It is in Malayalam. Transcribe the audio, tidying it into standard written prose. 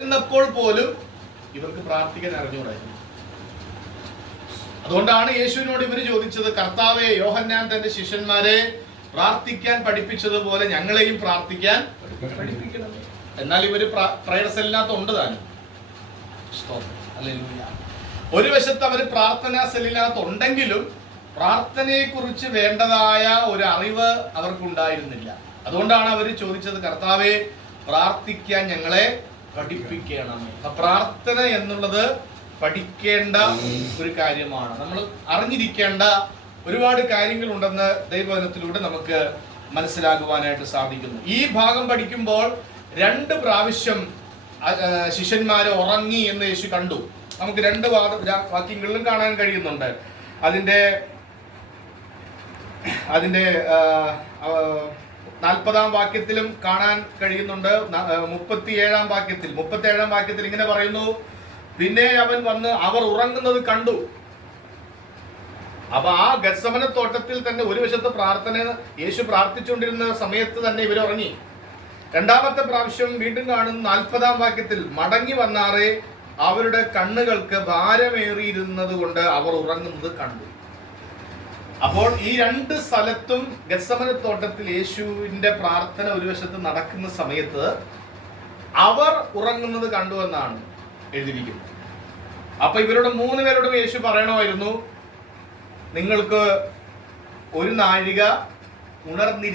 പ്പോൾ പോലും ഇവർക്ക് പ്രാർത്ഥിക്കാൻ അറിഞ്ഞുകൂടായിരുന്നു. അതുകൊണ്ടാണ് യേശുവിനോട് ഇവർ ചോദിച്ചത്, കർത്താവേ, യോഹന്നാൻ തന്റെ ശിഷ്യന്മാരെ പ്രാർത്ഥിക്കാൻ പഠിപ്പിച്ചതുപോലെ ഞങ്ങളെയും പ്രാർത്ഥിക്കാൻ പഠിപ്പിക്കണം. എന്നാൽ ഇവര് പ്രയർ സെല്ലിനകത്ത് ഉണ്ട് താനും. ഒരു വശത്ത് അവർ പ്രാർത്ഥനാ സെല്ലിനകത്ത് ഉണ്ടെങ്കിലും പ്രാർത്ഥനയെ കുറിച്ച് വേണ്ടതായ ഒരു അറിവ് അവർക്കുണ്ടായിരുന്നില്ല. അതുകൊണ്ടാണ് അവർ ചോദിച്ചത്, കർത്താവെ, പ്രാർത്ഥിക്കാൻ ഞങ്ങളെ പഠിപ്പിക്കണം. പ്രാർത്ഥന എന്നുള്ളത് പഠിക്കേണ്ട ഒരു കാര്യമാണ്. നമ്മൾ അറിഞ്ഞിരിക്കേണ്ട ഒരുപാട് കാര്യങ്ങളുണ്ടെന്ന് ദൈവവചനത്തിലൂടെ നമുക്ക് മനസ്സിലാക്കുവാനായിട്ട് സാധിക്കുന്നു. ഈ ഭാഗം പഠിക്കുമ്പോൾ 2 പ്രാവശ്യം ശിഷ്യന്മാരെ ഉറങ്ങി എന്ന് യേശു കണ്ടു. നമുക്ക് 2 വാക്യങ്ങളിലും കാണാൻ കഴിയുന്നുണ്ട്. അതിന്റെ 40-ാം വാക്യത്തിലും കാണാൻ കഴിയുന്നുണ്ട്. 37-ാം വാക്യത്തിൽ ഇങ്ങനെ പറയുന്നു, പിന്നെ അവൻ വന്ന് അവർ ഉറങ്ങുന്നത് കണ്ടു. അപ്പൊ ആ ഗത്സമന തോട്ടത്തിൽ തന്നെ ഒരു വശത്ത് യേശു പ്രാർത്ഥിച്ചുകൊണ്ടിരുന്ന സമയത്ത് തന്നെ ഇവർ ഉറങ്ങി. 2ാമത്തെ പ്രാവശ്യം വീണ്ടും കാണുന്നു 40-ാം വാക്യത്തിൽ, മടങ്ങി വന്നാറേ അവരുടെ കണ്ണുകൾക്ക് ഭാരമേറിയിരുന്നത് കൊണ്ട് അവർ ഉറങ്ങുന്നത് കണ്ടു. അപ്പോൾ ഈ 2 സ്ഥലത്തും ഗത്സമന തോട്ടത്തിൽ യേശുവിന്റെ പ്രാർത്ഥന ഒരു വശത്ത് നടക്കുന്ന സമയത്ത് അവർ ഉറങ്ങുന്നത് കണ്ടു എന്നാണ് എഴുതിയിരിക്കുന്നത്. അപ്പൊ ഇവരുടെ 3 പേരോടും യേശു പറയണമായിരുന്നു, നിങ്ങൾക്ക് 1 നാഴിക ഉണർന്നി